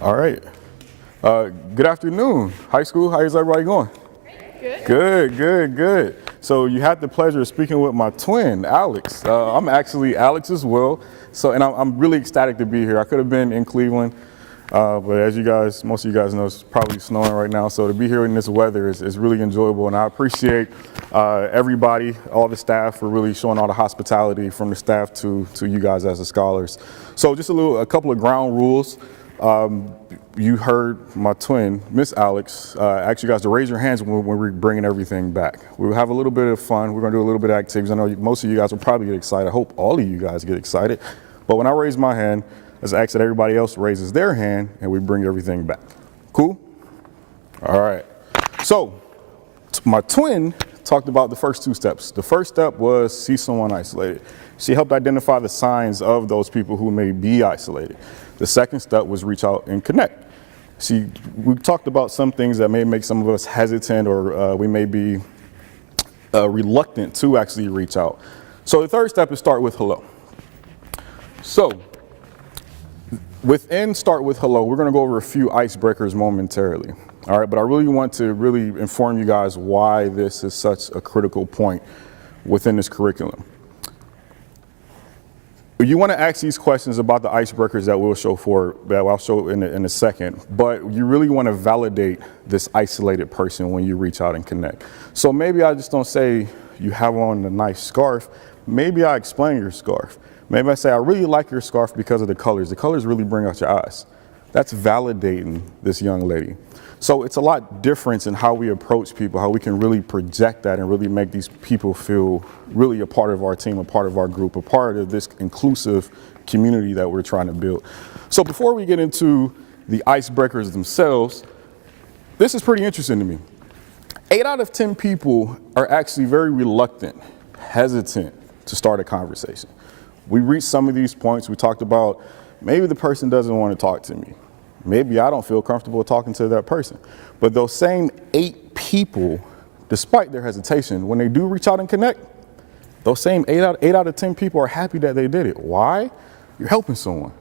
All right. Good afternoon, high school. How is everybody going? Good. Good, good, good. So you had the pleasure of speaking with my twin, Alex. I'm actually Alex as well. And I'm really ecstatic to be here. I could have been in Cleveland, but as you guys, most of you guys know, it's probably snowing right now. So to be here in this weather is really enjoyable, and I appreciate everybody, all the staff, for really showing all the hospitality from the staff to you guys as the scholars. So just a couple of ground rules. You heard my twin, Miss Alex, ask you guys to raise your hands when we're bringing everything back. We'll have a little bit of fun. We're going to do a little bit of activities. I know most of you guys will probably get excited. I hope all of you guys get excited. But when I raise my hand, let's ask that everybody else raises their hand and we bring everything back. Cool? All right. So my twin talked about the first two steps. The first step was see someone isolated. She helped identify the signs of those people who may be isolated. The second step was reach out and connect. We talked about some things that may make some of us hesitant, or we may be reluctant to actually reach out. So the third step is start with hello. So within start with hello, we're going to go over a few icebreakers momentarily. All right, but I really want to inform you guys why this is such a critical point within this curriculum. You want to ask these questions about the icebreakers that I'll show in a second, but you really want to validate this isolated person when you reach out and connect. So maybe I just don't say you have on a nice scarf. Maybe I explain your scarf. Maybe I say I really like your scarf because of the colors. The colors really bring out your eyes. That's validating this young lady. So it's a lot different in how we approach people, how we can really project that and really make these people feel really a part of our team, a part of our group, a part of this inclusive community that we're trying to build. So before we get into the icebreakers themselves, this is pretty interesting to me. 8 out of 10 people are actually very reluctant, hesitant to start a conversation. We reached some of these points. We talked about maybe the person doesn't want to talk to me. Maybe I don't feel comfortable talking to that person. But those same 8 people, despite their hesitation, when they do reach out and connect, those same 8 out of 10 people are happy that they did it. Why? You're helping someone.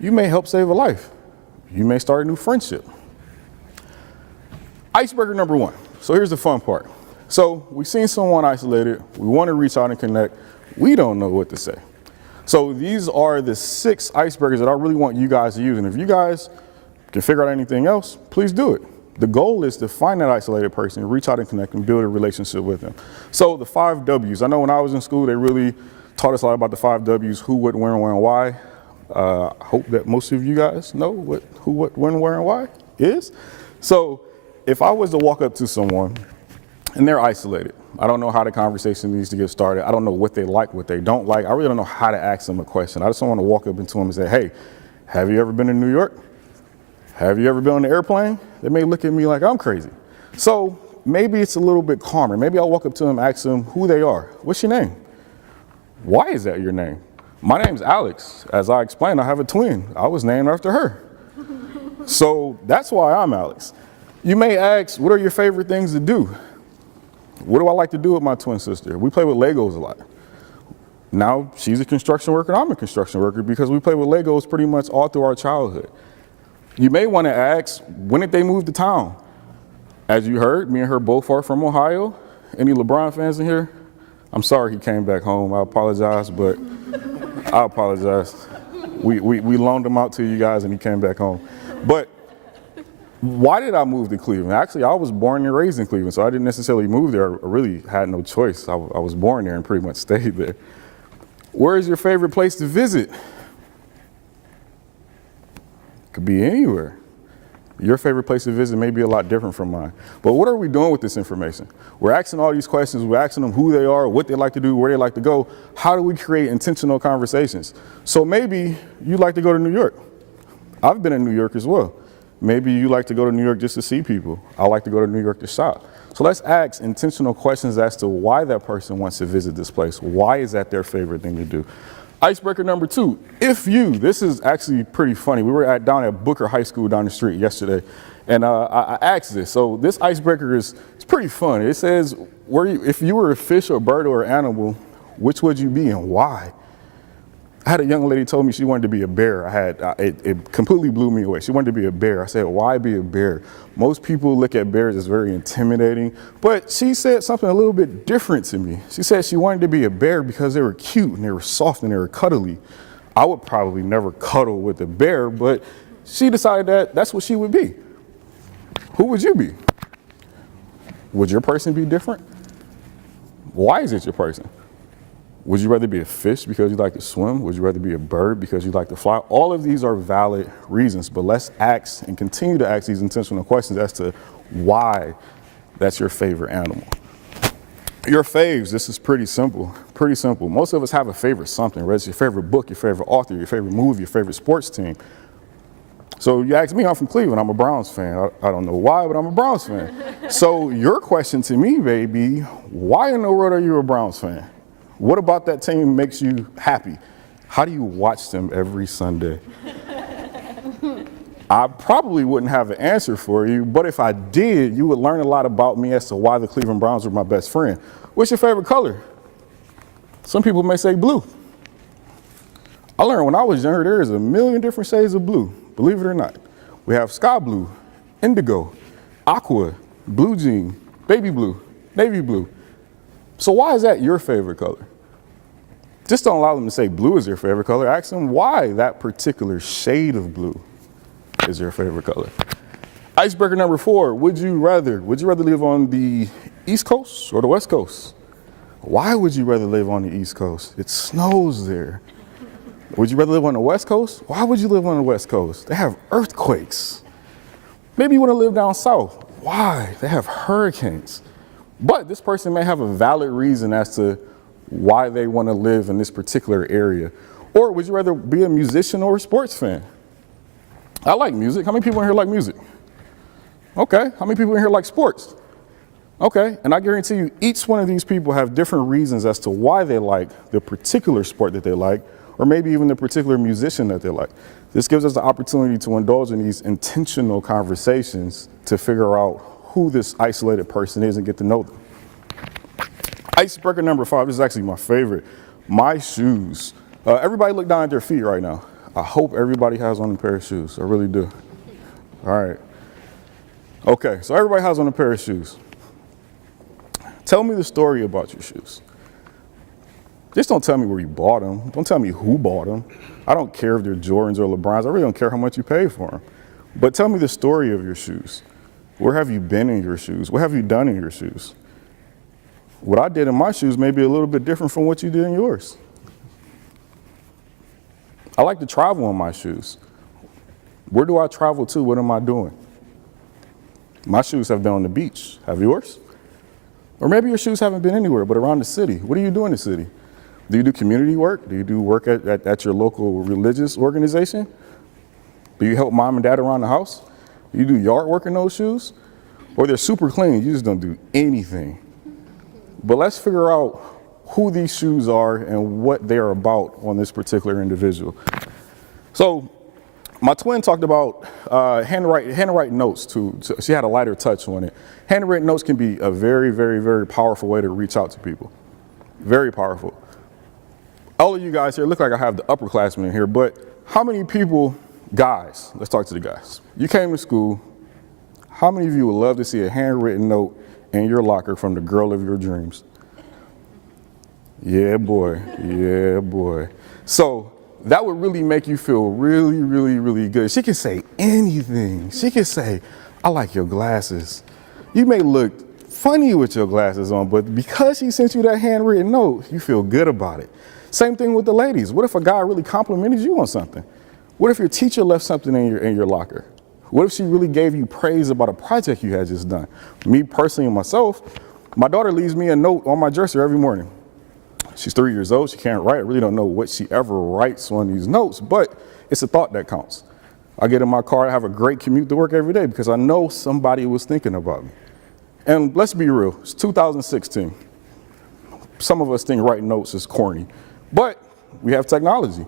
You may help save a life. You may start a new friendship. Icebreaker number 1. So here's the fun part. So we've seen someone isolated. We want to reach out and connect. We don't know what to say. So these are the 6 icebreakers that I really want you guys to use. And if you guys can figure out anything else, please do it. The goal is to find that isolated person, reach out and connect, and build a relationship with them. So the 5 W's. I know when I was in school, they really taught us a lot about the 5 W's: who, what, when, where, and why. I hope that most of you guys know what who, what, when, where, and why is. So if I was to walk up to someone and they're isolated, I don't know how the conversation needs to get started. I don't know what they like, what they don't like. I really don't know how to ask them a question. I just don't want to walk up into them and say, hey, have you ever been in New York? Have you ever been on an airplane? They may look at me like I'm crazy. So maybe it's a little bit calmer. Maybe I'll walk up to them, ask them who they are. What's your name? Why is that your name? My name's Alex. As I explained, I have a twin. I was named after her. So that's why I'm Alex. You may ask, what are your favorite things to do? What do I like to do with my twin sister? We play with Legos a lot. Now she's a construction worker and I'm a construction worker because we play with Legos pretty much all through our childhood. You may want to ask, when did they move to town? As you heard, me and her both are from Ohio. Any LeBron fans in here? I'm sorry he came back home. I apologize, but I apologize. We loaned him out to you guys and he came back home. But why did I move to Cleveland? Actually, I was born and raised in Cleveland, so I didn't necessarily move there. I really had no choice. I was born there and pretty much stayed there. Where is your favorite place to visit? Could be anywhere. Your favorite place to visit may be a lot different from mine. But what are we doing with this information? We're asking all these questions. We're asking them who they are, what they like to do, where they like to go. How do we create intentional conversations? So maybe you like to go to New York. I've been in New York as well. Maybe you like to go to New York just to see people. I like to go to New York to shop. So let's ask intentional questions as to why that person wants to visit this place. Why is that their favorite thing to do? Icebreaker number 2, this is actually pretty funny. We were down at Booker High School down the street yesterday, and I asked this. So this icebreaker it's pretty fun. It says, if you were a fish or bird or animal, which would you be and why? I had a young lady told me she wanted to be a bear. It completely blew me away. She wanted to be a bear. I said, why be a bear? Most people look at bears as very intimidating, but she said something a little bit different to me. She said she wanted to be a bear because they were cute and they were soft and they were cuddly. I would probably never cuddle with a bear, but she decided that that's what she would be. Who would you be? Would your person be different? Why is it your person? Would you rather be a fish because you like to swim? Would you rather be a bird because you like to fly? All of these are valid reasons, but let's ask and continue to ask these intentional questions as to why that's your favorite animal. Your faves, this is pretty simple, pretty simple. Most of us have a favorite something, whether it's your favorite book, your favorite author, your favorite movie, your favorite sports team. So you ask me, I'm from Cleveland, I'm a Browns fan. I don't know why, but I'm a Browns fan. So your question to me, baby, why in the world are you a Browns fan? What about that team makes you happy? How do you watch them every Sunday? I probably wouldn't have an answer for you, but if I did, you would learn a lot about me as to why the Cleveland Browns are my best friend. What's your favorite color? Some people may say blue. I learned when I was younger, there is a million different shades of blue, believe it or not. We have sky blue, indigo, aqua, blue jean, baby blue, navy blue. So why is that your favorite color? Just don't allow them to say blue is your favorite color. Ask them why that particular shade of blue is your favorite color. Icebreaker number 4, would you rather live on the East Coast or the West Coast? Why would you rather live on the East Coast? It snows there. Would you rather live on the West Coast? Why would you live on the West Coast? They have earthquakes. Maybe you want to live down south. Why? They have hurricanes. But this person may have a valid reason as to why they want to live in this particular area. Or would you rather be a musician or a sports fan? I like music. How many people in here like music? Okay. How many people in here like sports? Okay. And I guarantee you, each one of these people have different reasons as to why they like the particular sport that they like, or maybe even the particular musician that they like. This gives us the opportunity to indulge in these intentional conversations to figure out who this isolated person is and get to know them. Icebreaker number 5, this is actually my favorite. My shoes. Everybody look down at their feet right now. I hope everybody has on a pair of shoes. I really do. All right. Okay, so everybody has on a pair of shoes. Tell me the story about your shoes. Just don't tell me where you bought them. Don't tell me who bought them. I don't care if they're Jordans or LeBrons. I really don't care how much you paid for them. But tell me the story of your shoes. Where have you been in your shoes? What have you done in your shoes? What I did in my shoes may be a little bit different from what you did in yours. I like to travel in my shoes. Where do I travel to? What am I doing? My shoes have been on the beach. Have yours? Or maybe your shoes haven't been anywhere but around the city. What do you do in the city? Do you do community work? Do you do work at your local religious organization? Do you help mom and dad around the house? Do you do yard work in those shoes? Or they're super clean, you just don't do anything. But let's figure out who these shoes are and what they are about on this particular individual. So my twin talked about handwriting notes too. So she had a lighter touch on it. Handwritten notes can be a very, very, very powerful way to reach out to people. Very powerful. All of you guys here, look like I have the upperclassmen in here, but how many people, guys, let's talk to the guys. You came to school, how many of you would love to see a handwritten note in your locker from the girl of your dreams? Yeah, boy. Yeah, boy. So that would really make you feel really, really, really good. She can say anything. She can say, I like your glasses. You may look funny with your glasses on, but because she sent you that handwritten note, you feel good about it. Same thing with the ladies. What if a guy really complimented you on something? What if your teacher left something in your locker? What if she really gave you praise about a project you had just done? Me personally and myself, my daughter leaves me a note on my dresser every morning. She's 3 years old, she can't write. I really don't know what she ever writes on these notes, but it's a thought that counts. I get in my car, I have a great commute to work every day because I know somebody was thinking about me. And let's be real, it's 2016. Some of us think writing notes is corny, but we have technology.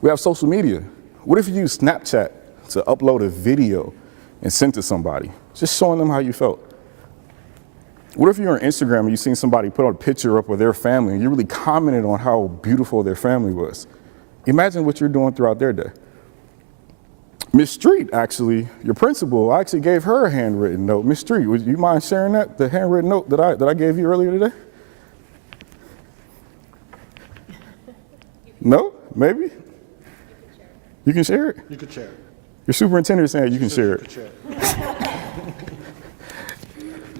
We have social media. What if you use Snapchat to upload a video and send to somebody, just showing them how you felt? What if you're on Instagram and you seen somebody put a picture up with their family and you really commented on how beautiful their family was? Imagine what you're doing throughout their day. Miss Street, actually, your principal, I actually gave her a handwritten note. Miss Street, would you mind sharing that, the handwritten note that I gave you earlier today? No? Maybe? You can share it? You could share it. Your superintendent is saying you can share it.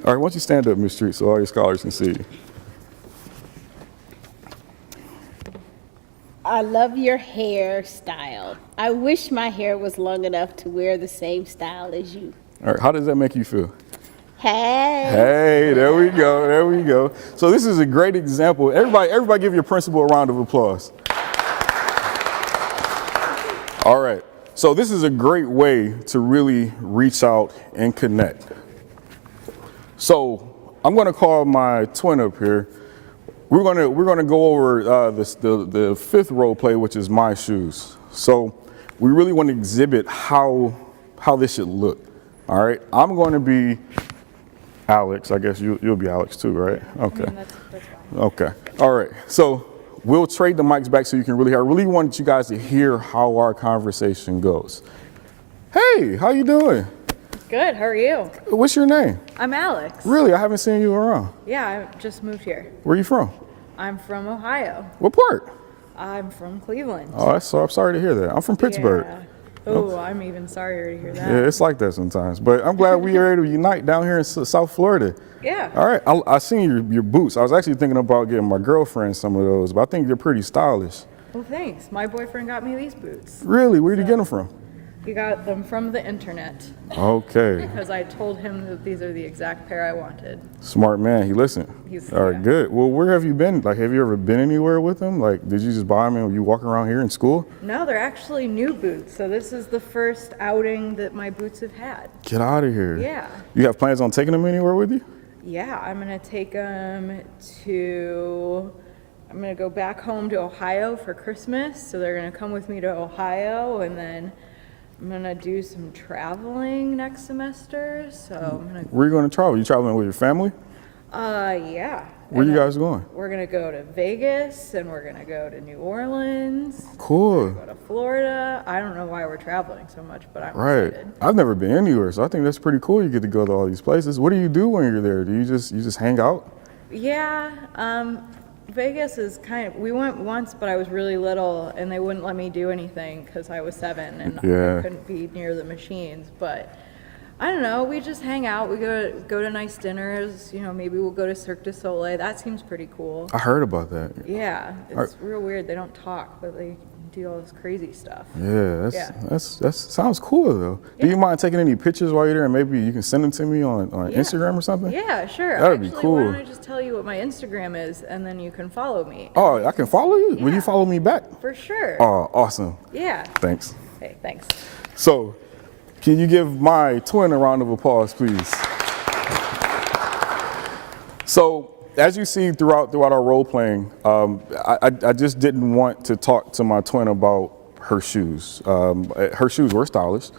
All right, why don't you stand up, Miss Street, so all your scholars can see you. I love your hairstyle. I wish my hair was long enough to wear the same style as you. All right, how does that make you feel? Hey. Hey, there we go, there we go. So this is a great example. Everybody give your principal a round of applause. All right, so this is a great way to really reach out and connect. So I'm gonna call my twin up here. We're gonna go over the fifth role play, which is my shoes. So we really want to exhibit how this should look. All right, I'm going to be Alex. I guess you'll be Alex too, right? Okay. That's fine. Okay. All right. So we'll trade the mics back so you can really hear. I really wanted you guys to hear how our conversation goes. Hey, how you doing? Good, how are you? What's your name? I'm Alex. Really, I haven't seen you around. Yeah, I just moved here. Where are you from? I'm from Ohio. What part? I'm from Cleveland. Oh, I'm sorry to hear that. I'm from Pittsburgh. Yeah. Oh, I'm even sorrier to hear that. Yeah, it's like that sometimes. But I'm glad we are able to unite down here in South Florida. Yeah. All right, I seen your boots. I was actually thinking about getting my girlfriend some of those, but I think they're pretty stylish. Well, thanks. My boyfriend got me these boots. Really? Where did you get them from? He got them from the internet Okay. because I told him that these are the exact pair I wanted. Smart man. He listened. All right, yeah. good. Well, where have you been? Like, have you ever been anywhere with them? Like, did you just buy them and you walk around here in school? No, they're actually new boots. So this is the first outing that my boots have had. Get out of here. Yeah. You have plans on taking them anywhere with you? Yeah, I'm gonna take them I'm gonna go back home to Ohio for Christmas. So they're gonna come with me to Ohio, and then I'm gonna do some traveling next semester. So I'm gonna, Where are you going to travel? You traveling with your family? yeah. Where And you then guys going? We're gonna go to Vegas, and we're gonna go to New Orleans, Cool. go to Florida. I don't know why we're traveling so much, but I'm Right. excited. I've never been anywhere, so I think that's pretty cool. You get to go to all these places. What do you do when you're there? Do you just hang out? Yeah, Vegas is we went once, but I was really little, and they wouldn't let me do anything because I was 7 and Yeah. I couldn't be near the machines. But I don't know, we just hang out. We go to nice dinners. You know, maybe we'll go to Cirque du Soleil. That seems pretty cool. I heard about that. Yeah, it's real weird. They don't talk, but they do all this crazy stuff. Yeah, Yeah. that's sounds cool though. Do you mind taking any pictures while you're there, and maybe you can send them to me on Instagram or something? Yeah, sure. That'd be Actually, cool. Why don't I just tell you what my Instagram is, and then you can follow me? Oh, I can follow you? Will Yeah. you follow me back? For sure. Oh, awesome. Yeah. Thanks. Okay, thanks. So, can you give my twin a round of applause, please? So, as you see throughout our role playing, I just didn't want to talk to my twin about her shoes. Her shoes were stylish,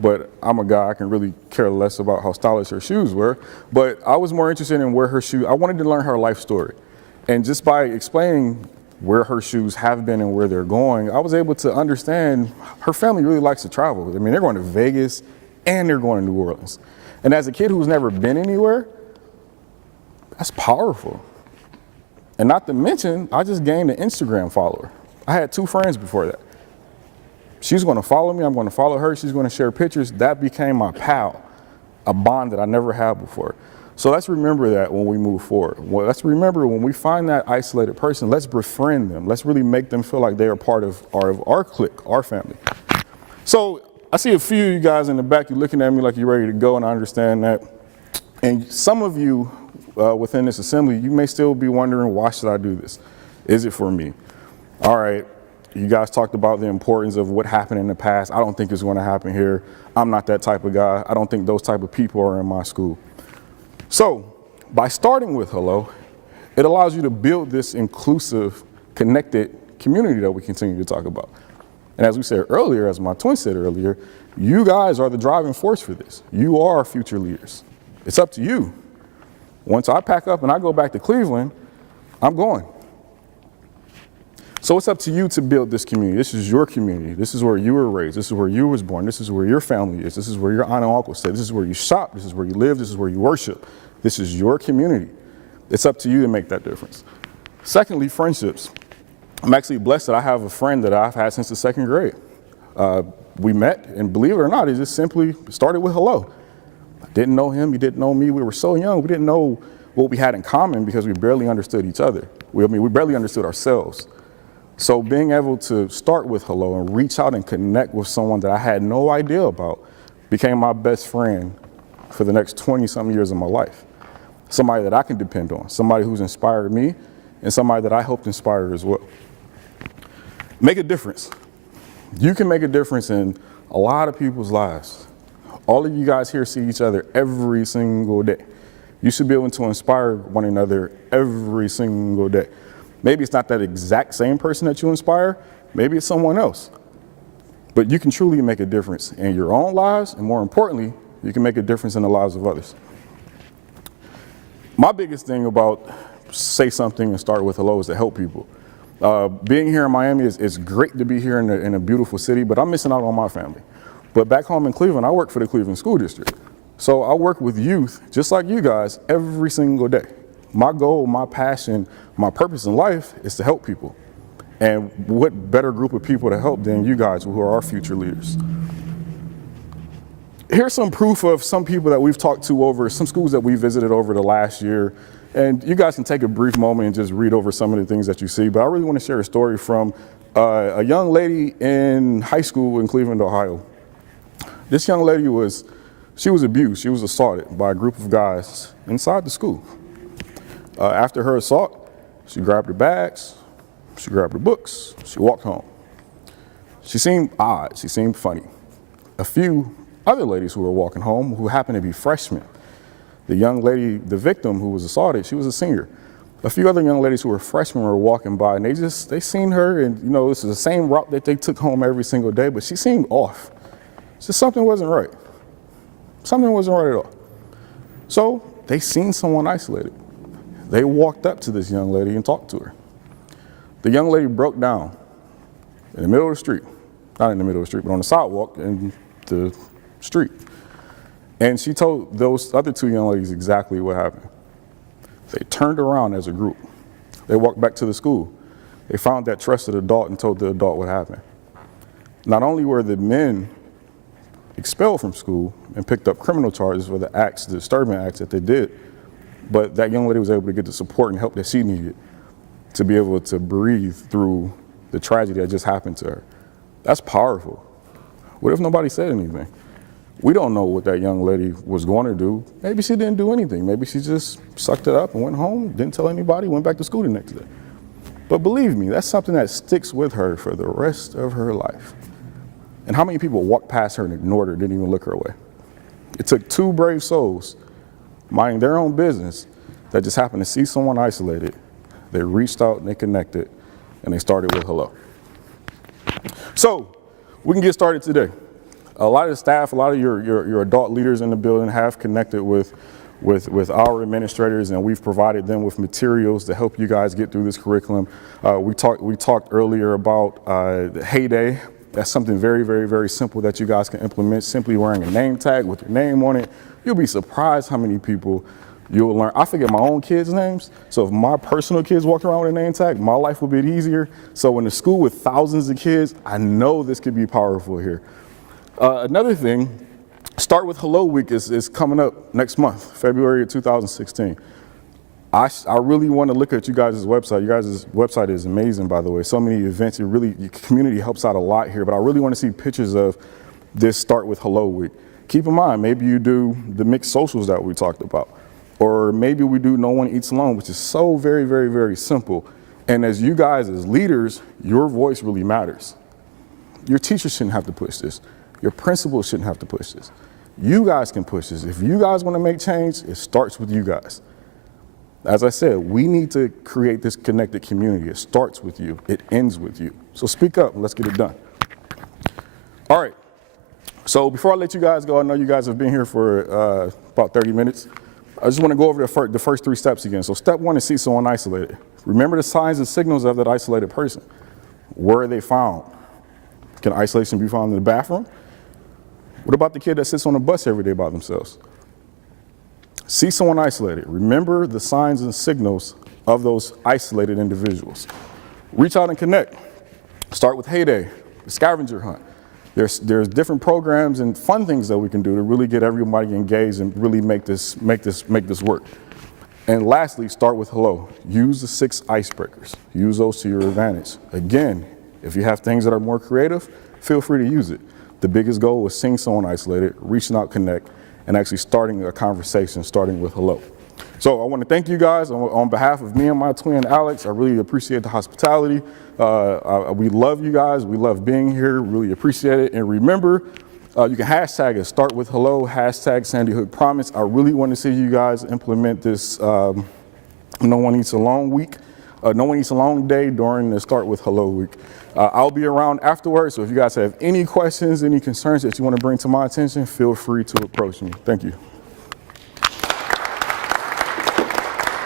but I'm a guy, I can really care less about how stylish her shoes were. But I was more interested in where her shoes, I wanted to learn her life story. And just by explaining where her shoes have been and where they're going, I was able to understand her family really likes to travel. I mean, they're going to Vegas and they're going to New Orleans. And as a kid who's never been anywhere, that's powerful. And not to mention, I just gained an Instagram follower. I had 2 friends before that. She's going to follow me, I'm going to follow her, she's going to share pictures. That became my pal, a bond that I never had before. So let's remember that when we move forward. Well, let's remember when we find that isolated person, let's befriend them. Let's really make them feel like they are part of our clique, our family. So I see a few of you guys in the back, you're looking at me like you're ready to go, and I understand that. And some of you within this assembly, you may still be wondering, why should I do this? Is it for me? All right, you guys talked about the importance of what happened in the past. I don't think it's going to happen here. I'm not that type of guy. I don't think those type of people are in my school. So by starting with hello, it allows you to build this inclusive, connected community that we continue to talk about. And as we said earlier, as my twin said earlier, you guys are the driving force for this. You are our future leaders. It's up to you. Once I pack up and I go back to Cleveland, I'm going. So it's up to you to build this community. This is your community. This is where you were raised. This is where you was born. This is where your family is. This is where your aunt and uncle stay. This is where you shop. This is where you live. This is where you worship. This is your community. It's up to you to make that difference. Secondly, friendships. I'm actually blessed that I have a friend that I've had since the 2nd grade. We met, and believe it or not, it just simply started with hello. I didn't know him. He didn't know me. We were so young. We didn't know what we had in common because we barely understood each other. We barely understood ourselves. So being able to start with hello and reach out and connect with someone that I had no idea about became my best friend for the next 20-something years of my life. Somebody that I can depend on, somebody who's inspired me, and somebody that I hope to inspire as well. Make a difference. You can make a difference in a lot of people's lives. All of you guys here see each other every single day. You should be able to inspire one another every single day. Maybe it's not that exact same person that you inspire. Maybe it's someone else. But you can truly make a difference in your own lives, and more importantly, you can make a difference in the lives of others. My biggest thing about say something and start with hello is to help people. Being here in Miami is great to be here in a beautiful city, but I'm missing out on my family. But back home in Cleveland, I work for the Cleveland School District. So I work with youth, just like you guys, every single day. My goal, my passion, my purpose in life is to help people. And what better group of people to help than you guys who are our future leaders. Here's some proof of some people that we've talked to over some schools that we visited over the last year. And you guys can take a brief moment and just read over some of the things that you see. But I really want to share a story from a young lady in high school in Cleveland, Ohio. This young lady was abused. She was assaulted by a group of guys inside the school. After her assault, she grabbed her bags, she grabbed her books, she walked home. She seemed odd, she seemed funny. A few other ladies who were walking home who happened to be freshmen. The young lady, the victim who was assaulted, she was a senior. A few other young ladies who were freshmen were walking by, and they seen her, and this is the same route that they took home every single day, but she seemed off. Just something wasn't right. Something wasn't right at all. So they seen someone isolated. They walked up to this young lady and talked to her. The young lady broke down in the middle of the street, not in the middle of the street, but on the sidewalk in the street. And she told those other two young ladies exactly what happened. They turned around as a group. They walked back to the school. They found that trusted adult and told the adult what happened. Not only were the men expelled from school and picked up criminal charges for the disturbing acts that they did, but that young lady was able to get the support and help that she needed to be able to breathe through the tragedy that just happened to her. That's powerful. What if nobody said anything? We don't know what that young lady was going to do. Maybe she didn't do anything. Maybe she just sucked it up and went home, didn't tell anybody, went back to school the next day. But believe me, that's something that sticks with her for the rest of her life. And how many people walked past her and ignored her, didn't even look her way? It took two brave souls minding their own business that just happened to see someone isolated. They reached out and they connected, and they started with hello. So we can get started today. A lot of the staff, a lot of your adult leaders in the building have connected with our administrators, and we've provided them with materials to help you guys get through this curriculum. We talked earlier about the Heyday. That's something very, very, very simple that you guys can implement, simply wearing a name tag with your name on it. You'll be surprised how many people you'll learn. I forget my own kids' names, so if my personal kids walked around with a name tag, my life would be easier. So in a school with thousands of kids, I know this could be powerful here. Another thing, Start with Hello Week is coming up next month, February of 2016. I really want to look at you guys' website. You guys' website is amazing, by the way. So many events. Your community helps out a lot here, but I really want to see pictures of this Start with Hello Week. Keep in mind, maybe you do the mixed socials that we talked about, or maybe we do No One Eats Alone, which is so very, very, very simple. And as you guys, as leaders, your voice really matters. Your teachers shouldn't have to push this. Your principals shouldn't have to push this. You guys can push this. If you guys want to make change, it starts with you guys. As I said, we need to create this connected community. It starts with you. It ends with you. So speak up and let's get it done. All right. So before I let you guys go, I know you guys have been here for about 30 minutes. I just want to go over the first three steps again. So step one is see someone isolated. Remember the signs and signals of that isolated person. Where are they found? Can isolation be found in the bathroom? What about the kid that sits on a bus every day by themselves? See someone isolated. Remember the signs and signals of those isolated individuals. Reach out and connect. Start with Heyday, the scavenger hunt. There's different programs and fun things that we can do to really get everybody engaged and really make this work. And lastly, start with hello. Use the 6 icebreakers. Use those to your advantage. Again, if you have things that are more creative, feel free to use it. The biggest goal was seeing someone isolated, reaching out, connect, and actually starting a conversation, starting with hello. So I want to thank you guys on behalf of me and my twin, Alex. I really appreciate the hospitality. We love you guys. We love being here. Really appreciate it. And remember, you can hashtag it, start with hello, hashtag Sandy Hook Promise. I really want to see you guys implement this No One Eats Alone week. No One Eats Alone day during the Start with Hello week. I'll be around afterwards, so if you guys have any questions, any concerns that you want to bring to my attention, feel free to approach me. Thank you.